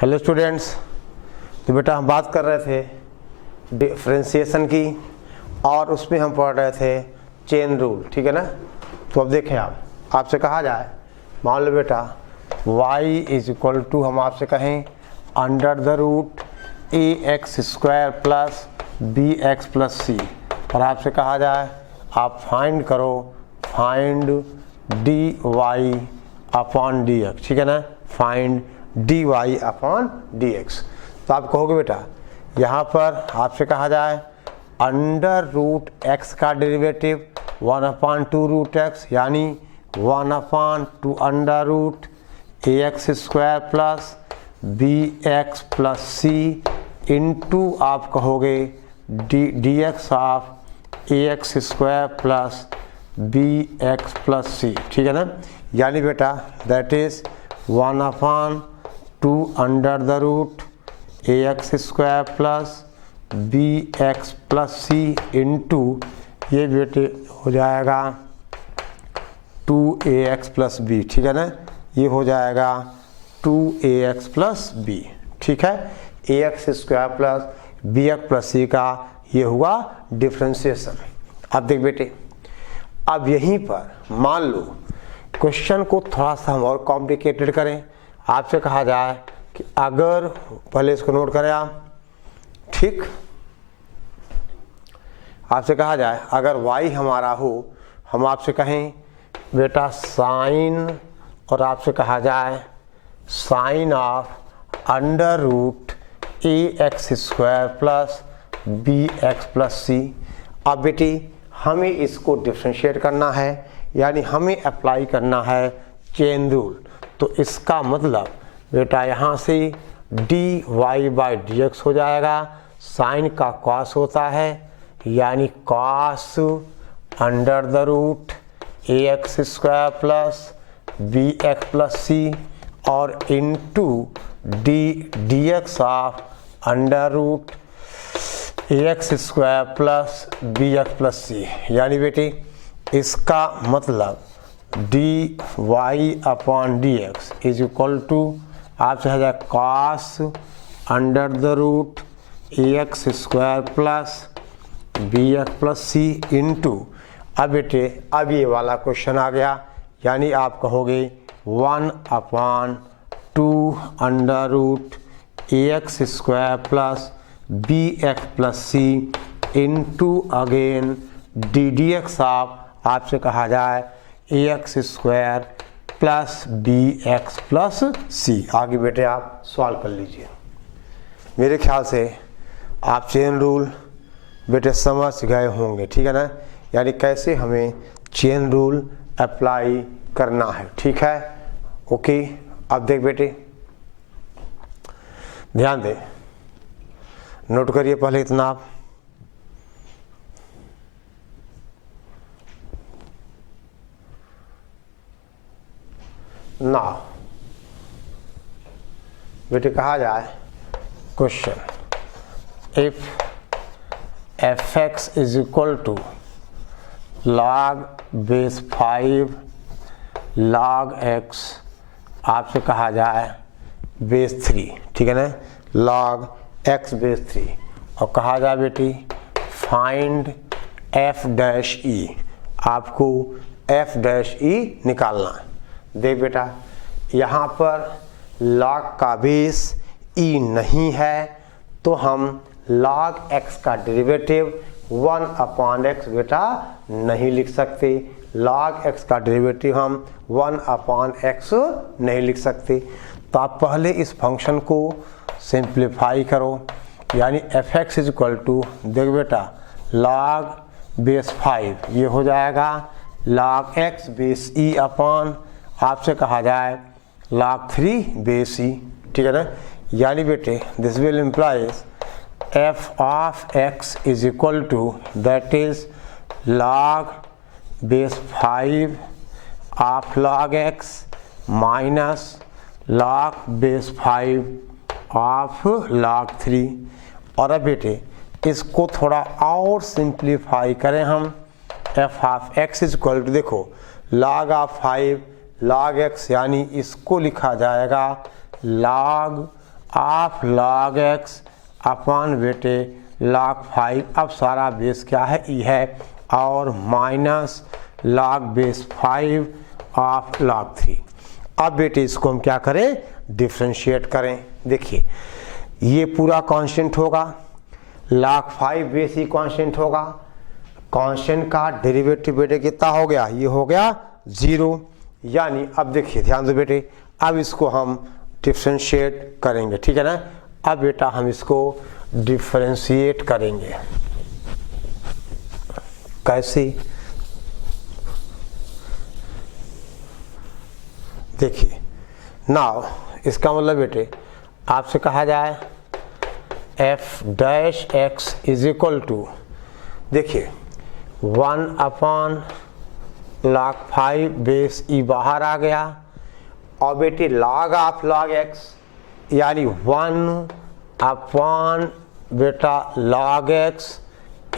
Hello students, तो बेटा हम बात कर रहे थे डिफरेंशिएशन की और उसमें हम पढ़ रहे थे चेन रूल, ठीक है ना। तो अब देखें, आपसे कहा जाए, मान लो बेटा y इज इक्वल टू, हम आपसे कहें under the root ax² plus bx plus c, और आपसे कहा जाए आप फाइंड करो, फाइंड dy अपॉन dx, ठीक है ना, फाइंड dy अपॉन dx। तो आप कहोगे बेटा यहाँ पर आपसे कहा जाए अंडर रूट x का डेरिवेटिव 1/2 रूट x, यानी 1/2 under root ax² plus bx plus c into आप कहोगे dx of ax² plus bx plus c, ठीक है ना। यानी बेटा that is 1/2 under the root ax² plus bx plus c into ये बेटे हो जाएगा 2ax प्लस b, ठीक है ना, ये हो जाएगा 2ax प्लस b, ठीक है। ax² plus bx plus c का ये हुआ डिफरेंशिएशन। अब देख बेटे, अब यहीं पर मान लो क्वेश्चन को थोड़ा सा हम और कॉम्प्लिकेटेड करें। आपसे कहा जाए कि अगर, पहले इसको नोट करें आप, ठीक, आपसे कहा जाए अगर y हमारा हो, हम आपसे कहें बेटा साइन, और आपसे कहा जाए sine of under root ax² plus bx plus c। अब बेटी हमें इसको डिफ्रेंशिएट करना है, यानी हमें अप्लाई करना है चेन रूल। तो इसका मतलब बेटा यहाँ से dy/dx हो जाएगा, साइन का कॉस होता है, यानी cos under the root ax² plus bx plus c और into dx of under root ax² plus bx plus c। यानी बेटी इसका मतलब dy upon dx is equal to आपसे हो जाए cos under the root ax² plus bx plus c into, अब बेटे अब ये वाला क्वेश्चन आ गया, यानी आप कहोगे 1/2 under root ax² plus bx plus c into again ddx of, आपसे कहा जाए ax² plus bx plus c। आगे बेटे आप सॉल्व कर लीजिए। मेरे ख्याल से आप चेन रूल बेटे समझ गए होंगे, ठीक है ना, यानी कैसे हमें चेन रूल अप्लाई करना है, ठीक है। ओके, अब देख बेटे, ध्यान दे, नोट करिए पहले इतना आप। ना बेटे कहा जाए question, if fx is equal to log base 5 log x, आपसे कहा जाए बेस 3, ठीक है ना, log x बेस 3, और कहा जाए बेटी फाइंड f', आपको f' निकालना है। देख बेटा यहाँ पर log का बेस e नहीं है, तो हम log x का डेरिवेटिव 1/x बेटा नहीं लिख सकते, log x का डेरिवेटिव हम 1/x नहीं लिख सकते। तो आप पहले इस फंक्शन को सिंप्लीफाई करो, यानी fx इज इक्वल टू, देख बेटा log बेस 5 ये हो जाएगा log x base e upon, आपसे कहा जाए log 3 बेस e, ठीक है ना। यानी बेटे this will implies f of x is equal to, that is log base 5 of log x minus log base 5 of log 3। और अब बेटे इसको थोड़ा और सिंप्लीफाई करें हम, f of x is equal to, देखो log ऑफ 5 log x, यानी इसको लिखा जाएगा log of log x upon बेटे log 5, अब सारा बेस क्या है, ई है, और minus log base 5 of log 3। अब बेटे इसको हम क्या करें, डिफ्रेंशिएट करें। देखिए ये पूरा कांस्टेंट होगा, log 5 बेस ही कांस्टेंट होगा, कांस्टेंट का डेरिवेटिव बेटे कितना हो गया, ये हो गया 0। यानी अब देखिए ध्यान दो बेटे, अब इसको हम डिफ्रेंशिएट करेंगे, ठीक है ना। अब बेटा हम इसको डिफ्रेंशिएट करेंगे, कैसे, देखिए नाउ इसका मतलब बेटे आपसे कहा जाए f dash x is equal to, देखिए 1 अपॉन log 5 बेस ई बाहर आ गया, और बेटे log ऑफ log x यानी 1 अपॉन बेटा log x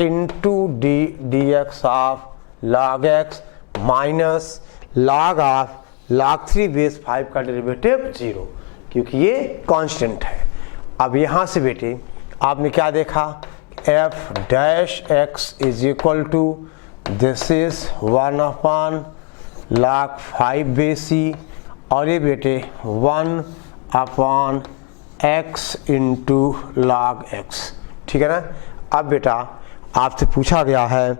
into d x of log x minus log of log 3 base 5 का डेरिवेटिव 0, क्योंकि ये कांस्टेंट है। अब यहाँ से बेटे आपने क्या देखा, F dash x is equal to this is 1 upon log 5 base E, और ये बेटे 1 upon x into log x, ठीक है ना। अब बेटा आपसे पूछा गया है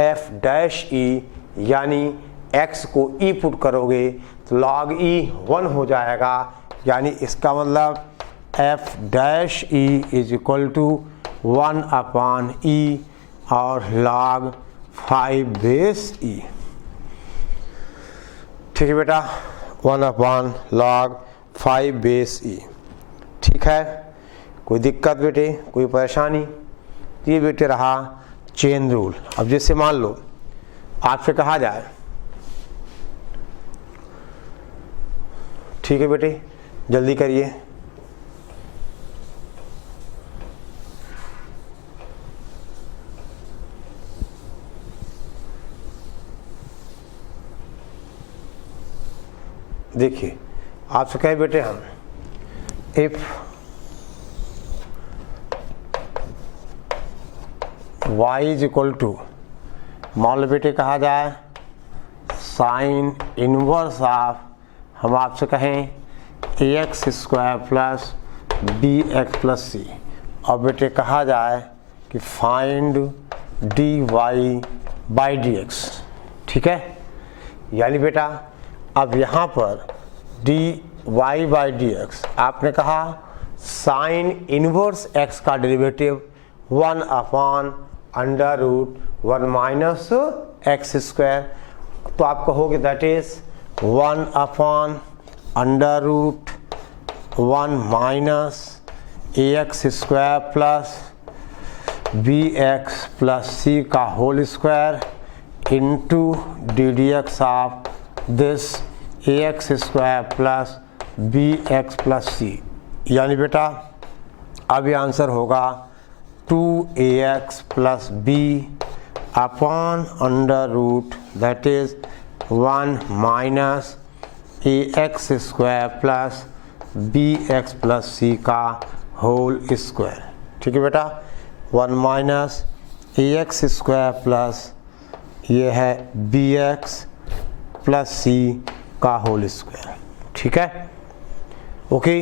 f डैश ई, यानी x को e पुट करोगे तो log e 1 हो जाएगा, यानी इसका मतलब f dash e is equal to 1 upon e और log 5 बेस e, ठीक है बेटा, 1 अपॉन log 5 बेस e, ठीक है। कोई दिक्कत बेटे, कोई परेशानी, ये बेटे रहा चेन रूल। अब जैसे मान लो आपसे कहा जाए, ठीक है बेटे जल्दी करिए, देखिए आपसे कहे बेटे हम if y is equal to, मान लो बेटे कहा जाए साइन इनवर्स ऑफ, हम आपसे कहें ax square plus bx plus c, और बेटे कहा जाए कि फाइंड dy बाई dx, ठीक है। यानी बेटा अब यहाँ पर dy बाई dx आपने कहा साइन इनवर्स x का derivative 1 upon under root 1 minus x square, तो आप कहोगे that is 1 upon under root 1 minus ax square plus bx plus c का whole square into D D x of this ax square plus bx plus c, यानी बेटा अब ये answer होगा 2ax plus b upon under root that is 1 minus ax square plus bx plus c का whole square, ठीक है बेटा, 1 minus ax square plus ये है bx प्लस c का होल स्क्वायर, ठीक है, ओके।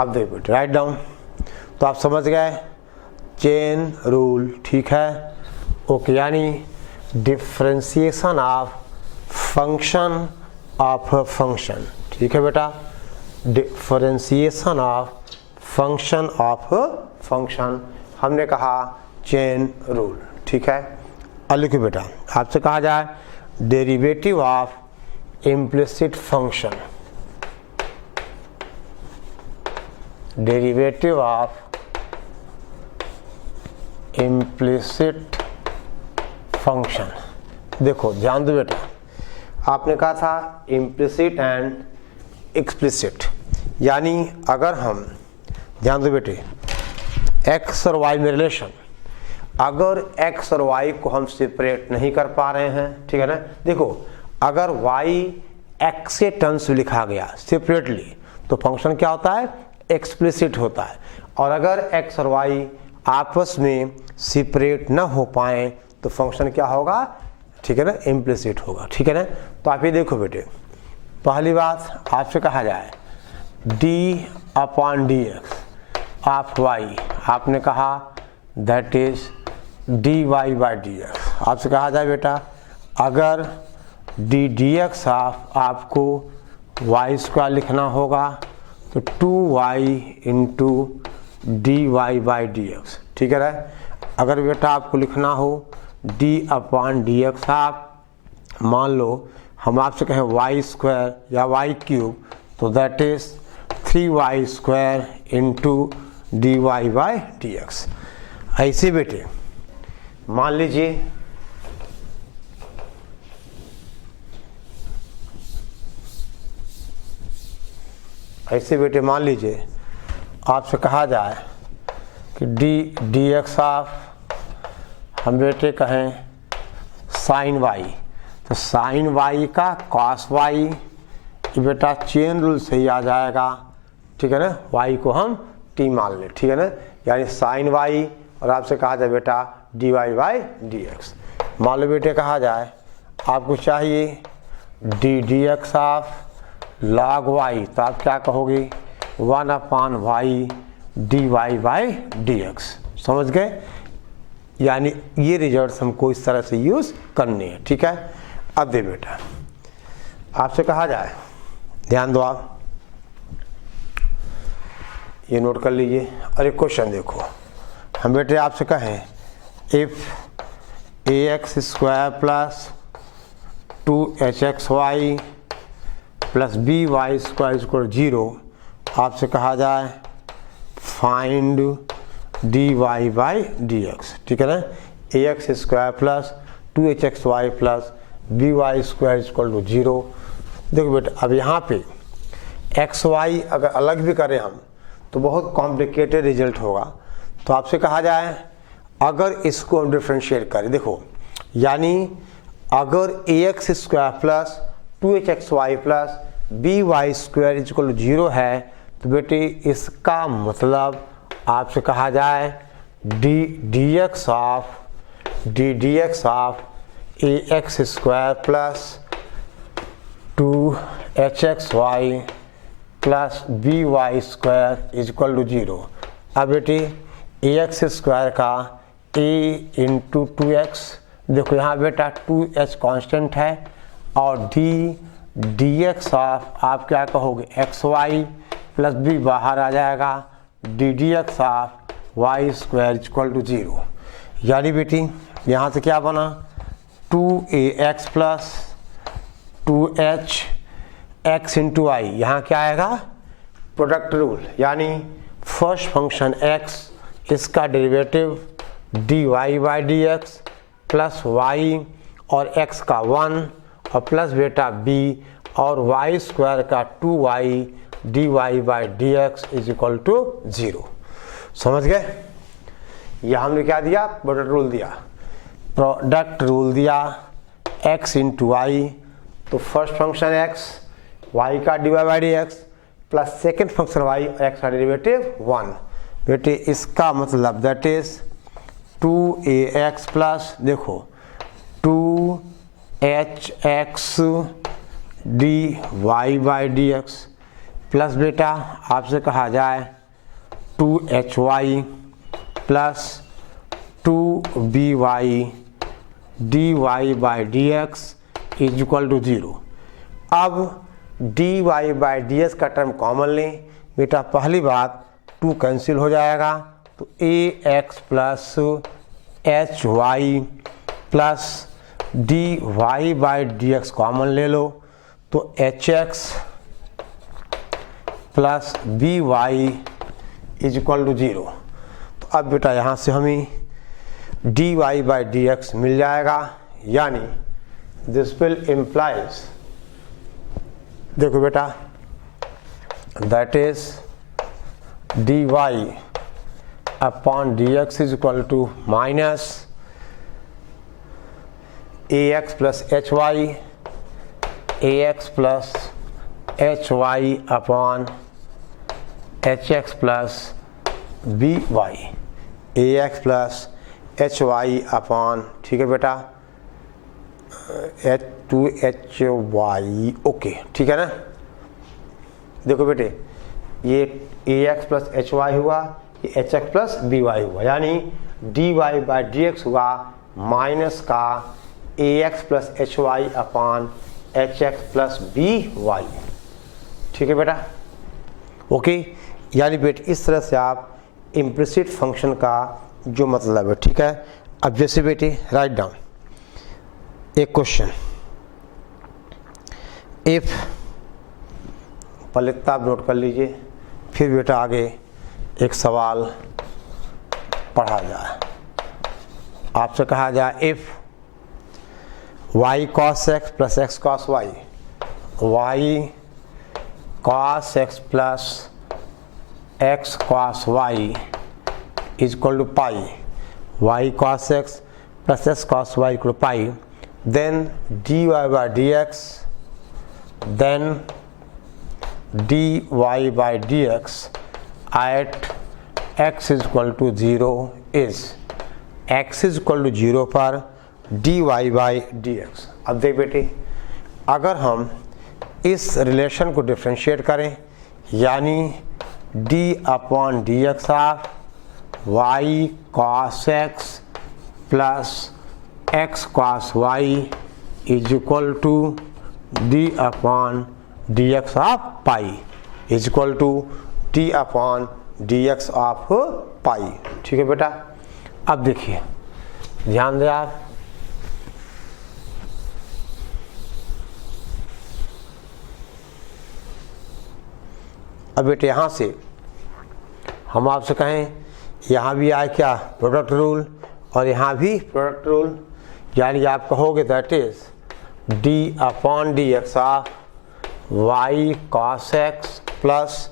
अब देखो बेटे राइट डाउन, तो आप समझ गए चेन रूल, ठीक है, ओके। यानी differentiation of function of a function, ठीक है बेटा, differentiation of function of a function, हमने कहा चेन रूल, ठीक है। अब लिखो बेटा आपसे कहा जाए derivative of implicit function, derivative of implicit function. देखो ध्यान दो बेटा, आपने कहा था इम्प्लिसिट एंड एक्सप्लिसिट, यानी अगर हम ध्यान दो बेटे x और y में रिलेशन, अगर x और y को हम सेपरेट नहीं कर पा रहे हैं, ठीक है ना, देखो अगर y x के टर्म्स में लिखा गया सेपरेटली तो फंक्शन क्या होता है, एक्सप्लिसिट होता है, और अगर x और y आपस में सेपरेट ना हो पाए तो फंक्शन क्या होगा, ठीक है ना, इम्प्लिसिट होगा, ठीक है ना। तो आप ये देखो बेटे, पहली बात आपसे कहा जाए d/dx ऑफ y, आपने कहा दैट इज dy/dx। आपसे कहा जाए बेटा अगर ddx ऑफ आपको y² लिखना होगा तो 2y इंटू dy/dx, ठीक है ना। अगर बेटा आपको लिखना हो d/dx आप, मान लो हम आपसे कहें y² या y³ तो that is 3y² into dy/dx। ऐसे बेटे मान लीजिए मान लीजिए आपसे कहा जाए कि dx ऑफ हम बेटे कहें साइन y, तो साइन y का कॉस y, ये बेटा चेन रूल से ही आ जाएगा, ठीक है ना। y को हम t मान लें, ठीक है ना, यानी साइन y, और आपसे कहा जाए बेटा dy/dx। मान लो बेटे कहा जाए आपको चाहिए dx ऑफ log y, तो आप क्या कहोगे 1/y dy/dx। समझ गए, यानी ये रिजल्ट हमको इस तरह से यूज करने हैं, ठीक है। अब दे बेटा आपसे कहा जाए, ध्यान दो आप, ये नोट कर लीजिए, और एक क्वेश्चन देखो, हम बेटे आपसे कहें if ax² plus 2hxy plus by² 0, आपसे कहा जाए फाइंड dy/dx, ठीक है ना। ax² plus 2hxy plus by² 0। देखो बेटा अब यहाँ पे xy अगर अलग भी करें हम तो बहुत कॉम्प्लिकेटेड रिजल्ट होगा, तो आपसे कहा जाए अगर इसको हम डिफ्रेंशिएट करें, देखो यानी अगर ax² plus 2hxy plus by² 0 है तो बेटे इसका मतलब आपसे कहा जाए ddx of ax² plus 2hxy plus by² 0। अब बेटे ax² का a इंटू 2x, देखो यहाँ बेटा 2h कांस्टेंट है, और dx ऑफ आप क्या कहोगे xy प्लस b बाहर आ जाएगा ddx ऑफ y² 0। यानी बेटी यहाँ से क्या बना 2ax plus 2h x into y, यहाँ क्या आएगा प्रोडक्ट रूल, यानी फर्स्ट फंक्शन x इसका डेरिवेटिव dy/dx प्लस y और x का 1 और प्लस बेटा b और y² का 2y dy/dx is equal to 0। समझ गए, यह हमने क्या दिया, प्रोडक्ट रूल दिया, प्रोडक्ट रूल दिया x इंटू y, तो फर्स्ट फंक्शन x y का dy/dx plus second function y और x का डेरिवेटिव 1, बेटे इसका मतलब दैट इज 2ax प्लस देखो 2hx dy/dx प्लस बेटा आपसे कहा जाए 2hy plus 2by dy/dx is equal to 0। अब dy/dx का टर्म कॉमन लें बेटा, पहली बात 2 कैंसिल हो जाएगा, तो ax plus hy plus dy/dx common ले लो, तो hx plus by is equal to 0। तो अब बेटा यहाँ से हमें dy/dx मिल जाएगा, यानी दिस विल इम्प्लाइज, देखो बेटा that is dy/dx is equal to minus ax plus hy upon H X plus B Y, A X plus H Y upon, ठीक है बेटा, H two H Y, okay ठीक है ना। देखो बेटे, ये A X plus H Y हुआ, ये H X plus B Y हुआ, यानी D Y by D X हुआ माइनस का A X plus H Y upon H X plus B Y, ठीक है बेटा, ओके। यानी बेटे इस तरह से आप इम्प्लिसिट फंक्शन का जो मतलब है, ठीक है। अब जैसे बेटे राइट डाउन एक क्वेश्चन, इफ, पहले आप नोट कर लीजिए, फिर बेटा आगे एक सवाल पढ़ा जाए। आपसे कहा जाए if y cos x plus x cos y, y cos x plus x cos y is equal to pi, y cos x plus x cos y equal to pi, then dy by dx, then dy by dx at x is equal to 0 is, x is equal to 0 पर dy by dx। अब देख बेटे, अगर हम इस relation को differentiate करें, यानी d upon D x of y cos x plus x cos y is equal to d upon D x of pi is equal to d upon D x of pi, ठीक है बेटा। अब देखिए, ध्यान दें आप, अब बेटे यहाँ से हम आपसे कहें, यहाँ भी आए क्या प्रोडक्ट रूल, और यहाँ भी प्रोडक्ट रूल, यानी आप कहोगे that is d upon D x of y cos x plus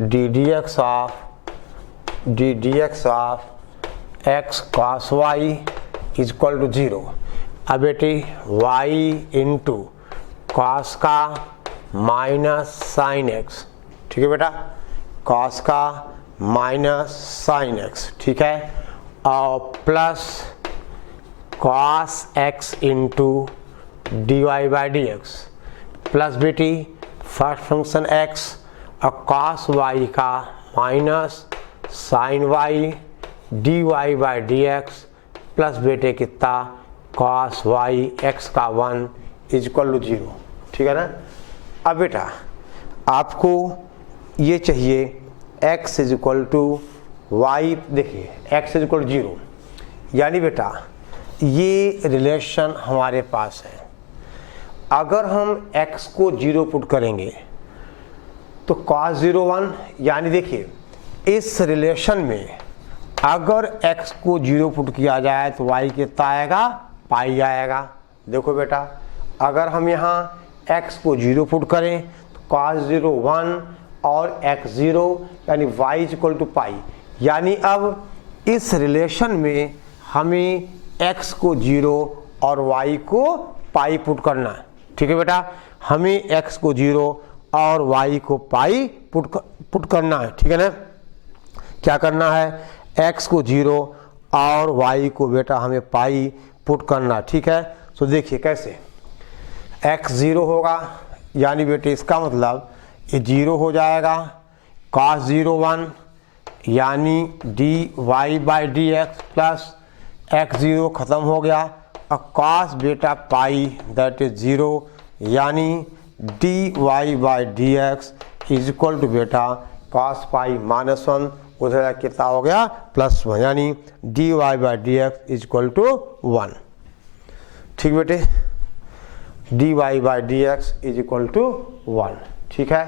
d D x of x cos y is equal to 0। अब बेटे वाई इंटू कॉस का माइनस साइन एक्स, ठीक है बेटा, कॉस का माइनस साइन एक्स, ठीक है, और plus cos x into D Y by D x, plus बेटी फर्स्ट फंक्शन एक्स और कॉस वाई का minus sine y d Y by D x, plus बेटे कितना कॉस वाई एक्स का 1 इज इक्वल टू 0, ठीक है ना। अब बेटा आपको ये चाहिए x is equal to y, देखिए x इज इक्वल टू 0, यानी बेटा ये रिलेशन हमारे पास है। अगर हम x को 0 पुट करेंगे तो cos 0 1, यानी देखिए इस रिलेशन में अगर x को 0 पुट किया जाए तो y कितना आएगा, पाई आएगा। देखो बेटा, अगर हम यहाँ x को 0 पुट करें तो cos 0 1 और x 0, यानी y इज इक्वल टू पाई, यानी अब इस रिलेशन में हमें x को 0 और y को पाई पुट करना है, ठीक है बेटा। हमें x को 0 और y को पाई पुट करना है, ठीक है ना। क्या करना है, x को 0 और y को बेटा हमें पाई पुट करना है, ठीक है। तो देखिए कैसे, x 0 होगा, यानी बेटे इसका मतलब ये 0 हो जाएगा, cos 0 1 यानी D Y by D x plus x 0 ख़त्म हो गया, और cos बेटा पाई दैट इज 0, यानी D Y by D x is equal to बेटा cos पाई माइनस 1, उधर कितना हो गया +1, यानी D Y by D x is equal to 1, ठीक बेटे, d Y by D x is equal to 1, ठीक है।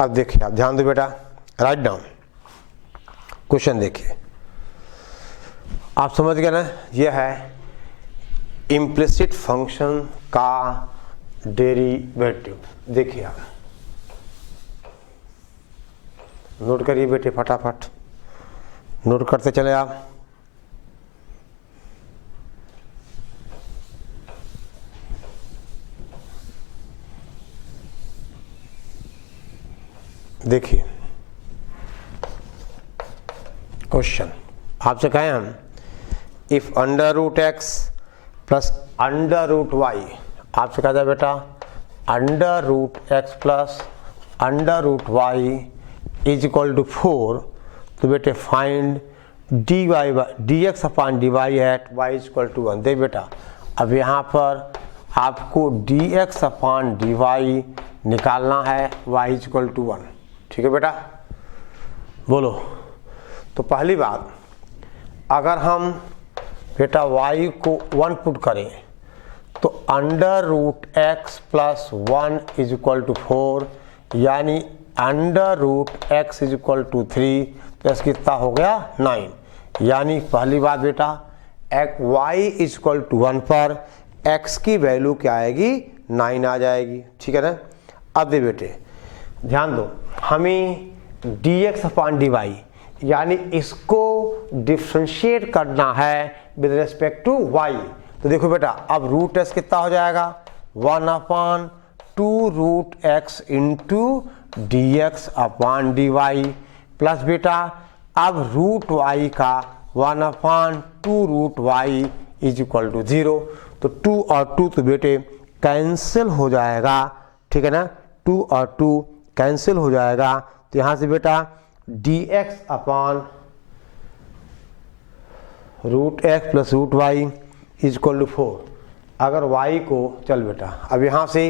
अब देखिए, आप ध्यान दो बेटा, राइट डाउन क्वेश्चन देखिए, आप समझ गए ना। यह है इम्प्लिसिट फंक्शन का डेरिवेटिव। देखिए आप नोट करिए बेटे, फटाफट नोट करते चले आप। देखिए क्वेश्चन आपसे कहें हम if under root x plus under root y, आपसे कहा जाए बेटा under root x plus under root y is equal to 4, तो बेटे find d y d x upon d y at y is equal to 1। देख बेटा अब यहाँ पर आपको d x upon d y निकालना है वाई इज इक्वल टू 1। ठीक है बेटा, बोलो। तो पहली बात, अगर हम बेटा y को 1 पुट करें तो under root x plus 1 is equal to 4, यानी under root x is equal to 3, plus कितना हो गया 9। यानी पहली बात बेटा y इज इक्वल टू 1 पर x की वैल्यू क्या आएगी 9 आ जाएगी। ठीक है ना। अब दे बेटे ध्यान दो, हमें dx अपॉन dy यानी इसको डिफ्रेंशिएट करना है विद रिस्पेक्ट टू y। तो देखो बेटा अब रूट एक्स कितना हो जाएगा 1 upon 2 root x into d x upon d y, plus बेटा अब रूट वाई का 1 upon 2 root y is equal to 0। तो 2 और 2 तो बेटे कैंसिल हो जाएगा। ठीक है ना, 2 और 2 कैंसिल हो जाएगा। तो यहाँ से बेटा d x upon root x plus root y is equal to 4। अगर y को चल बेटा अब यहाँ से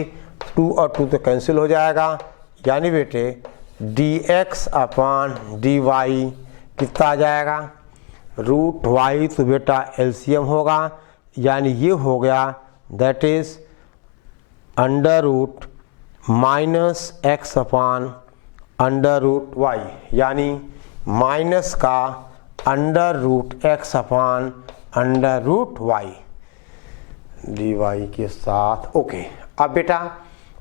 2 और 2 तो कैंसिल हो जाएगा, यानी बेटे d x upon d y कितना आ जाएगा रूट वाई, तो बेटा एलसीएम होगा, यानी ये हो गया that is under root minus x upon under root y, यानी माइनस का under root x upon under root y d y के साथ। ओके, अब बेटा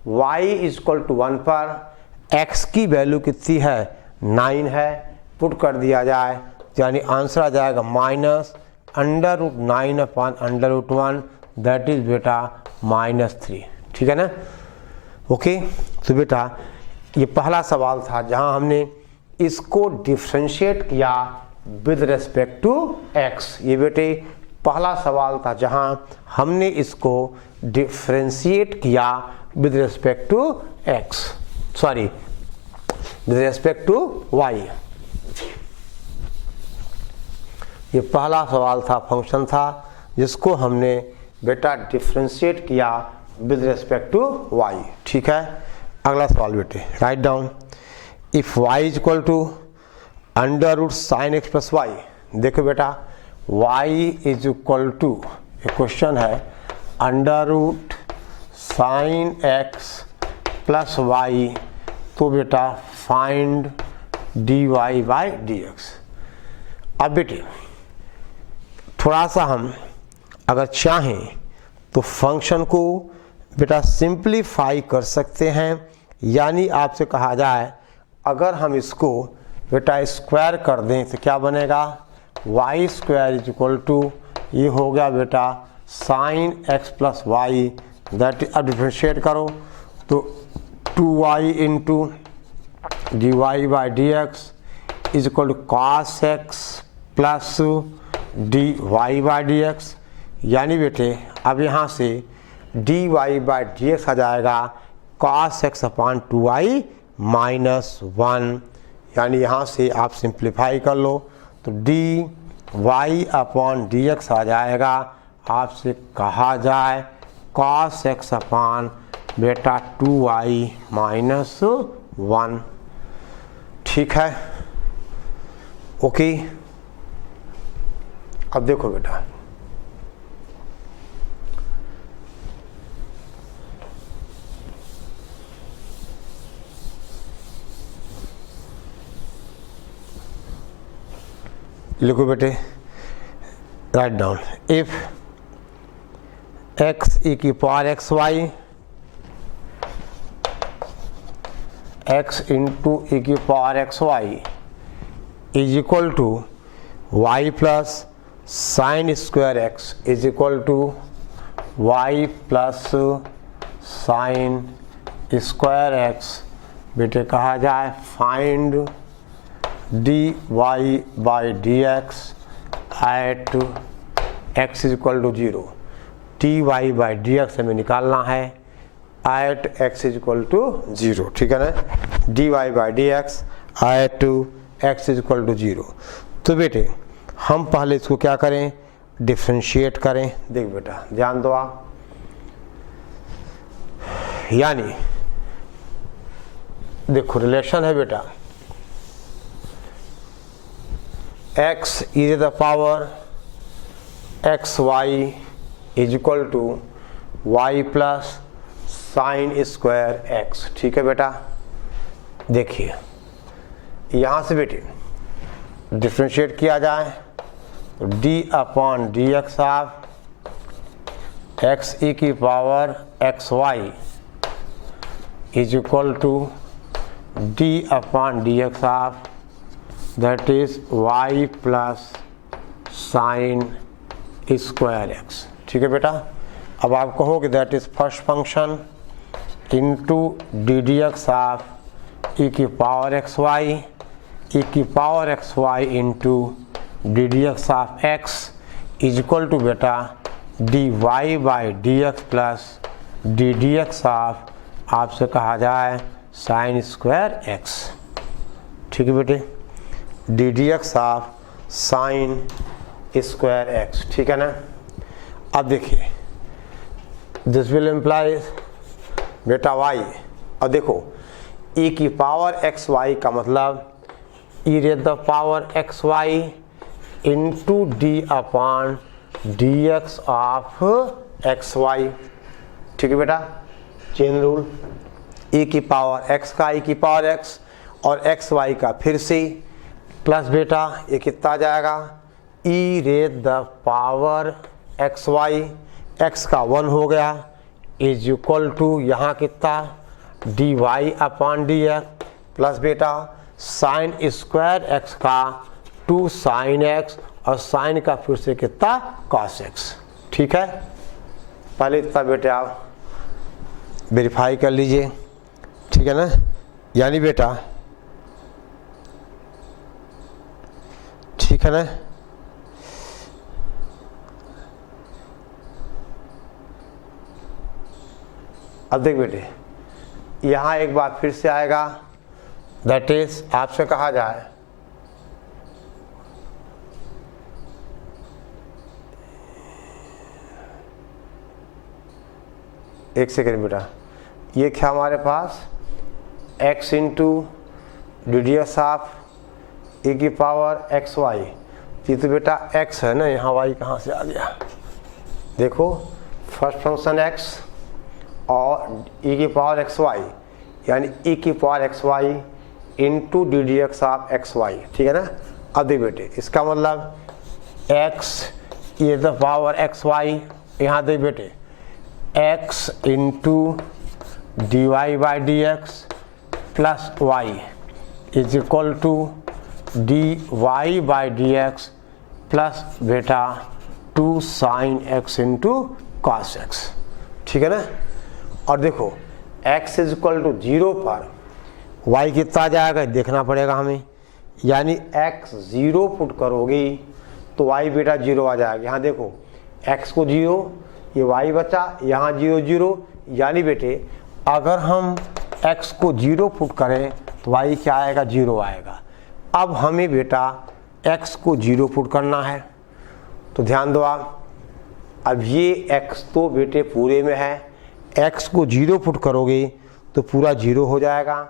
y इज इक्वल टू 1 पर x की वैल्यू कितनी है 9 है, पुट कर दिया जाए, यानी आंसर आ जाएगा minus under root 9 upon under root 1, that is बेटा -3। ठीक है ना। ओके, तो बेटा ये पहला सवाल था जहां हमने इसको डिफ्रेंशिएट किया विद रिस्पेक्ट टू x। ये बेटे पहला सवाल था जहां हमने इसको डिफ्रेंशिएट किया with respect to x, sorry with respect to y। ये पहला सवाल था, फंक्शन था जिसको हमने बेटा डिफ्रेंशिएट किया विद रिस्पेक्ट टू y। ठीक है, अगला सवाल बेटे write down if y is equal to under root sine x plus y. देखो बेटा y इज इक्वल टू, एक क्वेश्चन है under root sine x plus y, तो बेटा find d Y by D x. अब बेटे थोड़ा सा हम अगर चाहें तो फंक्शन को बेटा सिंप्लीफाई कर सकते हैं, यानी आपसे कहा जाए अगर हम इसको बेटा स्क्वायर कर दें तो क्या बनेगा Y square is equal to, ये हो गया बेटा sine x plus Y, that अब डिफ्रेंशिएट करो तो 2y into D Y by D x is equal to cos x plus D Y by D X, यानी बेटे अब यहाँ से D Y by D X आ जाएगा cos x upon 2y minus 1, यानी यहाँ से आप सिंप्लीफाई कर लो तो D Y upon D X आ जाएगा, आपसे कहा जाए कॉस एक्स अपॉन बेटा 2y माइनस 1। ठीक है, ओके। अब देखो बेटा लिखो बेटे write down if x e की पावर एक्स वाई x इंटू e की power x Y is equal to y plus sine square x is equal to y plus sine square x, बेटे कहा जाए find dy by dx at x is equal to 0। dy by dx हमें निकालना है at x is equal to 0, ठीक है ना। dy by dx at x is equal to 0। तो बेटे हम पहले इसको क्या करें, डिफ्रेंशिएट करें। देख बेटा ध्यान दो आप, यानी देखो रिलेशन है बेटा x e to the power x y is equal to y plus sine square x, ठीक है बेटा। देखिए यहां से बेटे डिफ्रेंशिएट किया जाए तो d upon D x of x e की power x Y is equal to d upon D x of that is y plus sine square x, ठीक है बेटा। अब आप कहोगे that is first function into D D x of E की power x Y, E की power x Y into D D x of X is equal to बेटा D Y by D x plus d D x of आपसे कहा जाए sine square X, ठीक है बेटे। D D x of sine square X, ठीक है ना। अब देखिए दिस विल इम्प्लाई बेटा वाई, और देखो ई की पावर एक्स वाई का मतलब E raise the power x Y into D upon D x of x Y, ठीक है बेटा। चेन रूल, ई की पावर एक्स का ई की पावर एक्स और एक्स वाई का फिर से प्लस बेटा ये कितना आ जाएगा E raise the power x Y, X का 1 हो गया इज इक्वल टू यहाँ कितना D Y upon D x plus बेटा साइन स्क्वायर एक्स का 2 साइन एक्स और साइन का फिर से कितना कॉस एक्स, ठीक है। पहले इतना बेटे आप वेरीफाई कर लीजिए, ठीक है ना। यानी बेटा ठीक है ना, अब देख बेटे यहाँ एक बार फिर से आएगा दैट इज आपसे कहा जाए एक सेकेंड बेटा, ये क्या हमारे पास x into D D S of e की पावर एक्स वाई, ये तो बेटा x है ना, यहाँ y कहाँ से आ गया। देखो फर्स्ट फंक्शन x और e की पावर एक्स वाई यानी e की power x Y into D D x of x Y, ठीक है ना। अब देख बेटे इसका मतलब x e the power x y, यहाँ देख बेटे x into D Y by D x plus y is equal to d Y by D x plus बेटा 2 sine x into cos x, ठीक है ना। और देखो x इज इक्वल टू 0 पर y कितना आ जाएगा देखना पड़ेगा हमें, यानी x 0 पुट करोगी तो y बेटा 0 आ जाएगा। यहाँ देखो x को 0, ये y बचा, यहाँ 0 0, यानी बेटे अगर हम x को 0 पुट करें तो y क्या आएगा 0 आएगा। अब हमें बेटा x को 0 पुट करना है तो ध्यान दो आप, अब ये x तो बेटे पूरे में है, x को 0 पुट करोगे तो पूरा 0 हो जाएगा,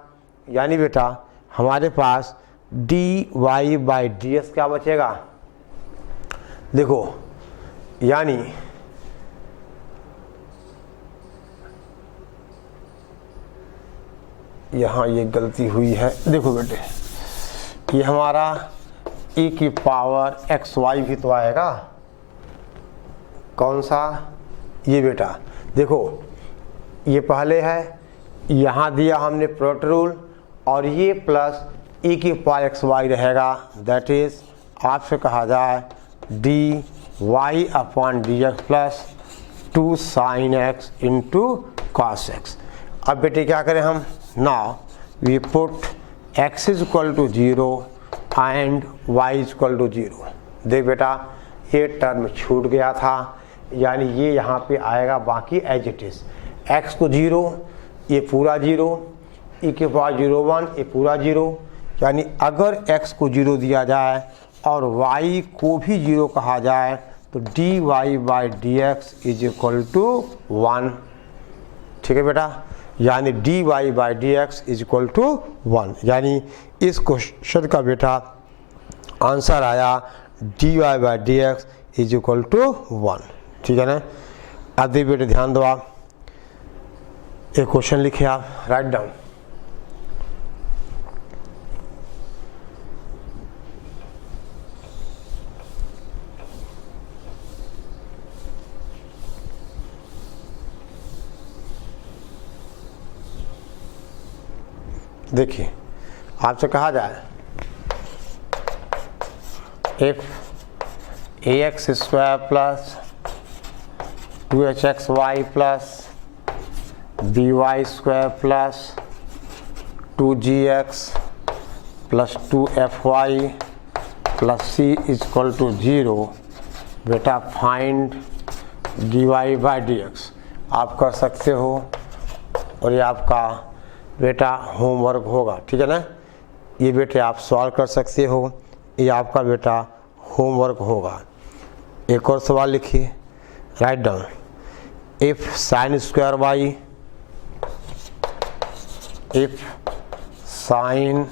यानी बेटा हमारे पास D Y by D S क्या बचेगा। देखो यानी यहाँ ये गलती हुई है, देखो बेटे ये हमारा e की पावर एक्स वाई भी तो आएगा, कौन सा ये बेटा देखो ये पहले है, यहाँ दिया हमने प्रोडक्ट रूल और ये प्लस e की पावर एक्स वाई रहेगा, दैट इज आपसे कहा जाए d Y upon D x plus 2 sine x into cos x. अब बेटे क्या करें हम, now we put x is equal to 0 and y equal to 0। देख बेटा ये टर्म छूट गया था, यानी ये यहाँ पे आएगा बाकी एज इट इज। x को 0, ये पूरा 0, e के पास 0 1, ये पूरा 0। यानी अगर x को 0 दिया जाए और y को भी 0 कहा जाए तो dy by dx is equal to 1। ठीक है बेटा, यानी dy by dx is equal to 1। यानी इस क्वेश्चन का बेटा आंसर आया dy by dx is equal to 1। ठीक है ना। अब देखिए बेटे ध्यान दो, आप एक क्वेश्चन लिखे, आप राइट डाउन। देखिए आपसे कहा जाए if ax square plus 2hxy plus by square plus 2gx plus 2fy plus c equal to 0, बेटा फाइंड dy बाई dx आप कर सकते हो और ये आपका बेटा होमवर्क होगा। ठीक है ना, ये बेटे आप सॉल्व कर सकते हो, ये आपका बेटा होमवर्क होगा। एक और सवाल लिखिए, write down. If sine square Y, if sine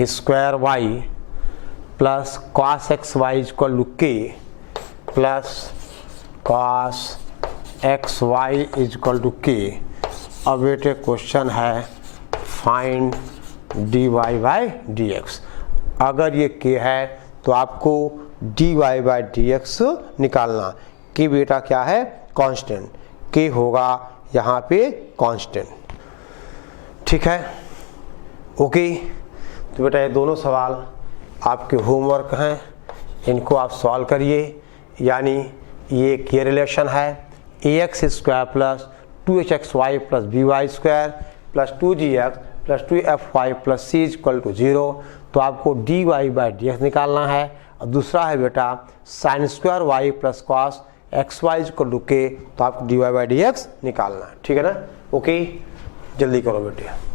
square Y plus cos X Y equal to K plus cos X Y equal to K. अब बेटे क्वेश्चन है फाइंड dy बाई dx। अगर ये k है तो आपको dy बाई dx निकालना। कि बेटा क्या है, कांस्टेंट, k होगा यहाँ पे कांस्टेंट। ठीक है, ओके। तो बेटा ये दोनों सवाल आपके होमवर्क हैं, इनको आप सॉल्व करिए। यानी ये क्या रिलेशन है, ax square plus 2hxy plus by square plus 2gx plus 2fy plus c equal to 0। तो आपको dy बाई dx निकालना है। और दूसरा है बेटा sine square y plus cos xy equal to k, तो आपको dy बाई dx निकालना है। ठीक है ना, ओके, जल्दी करो बेटे।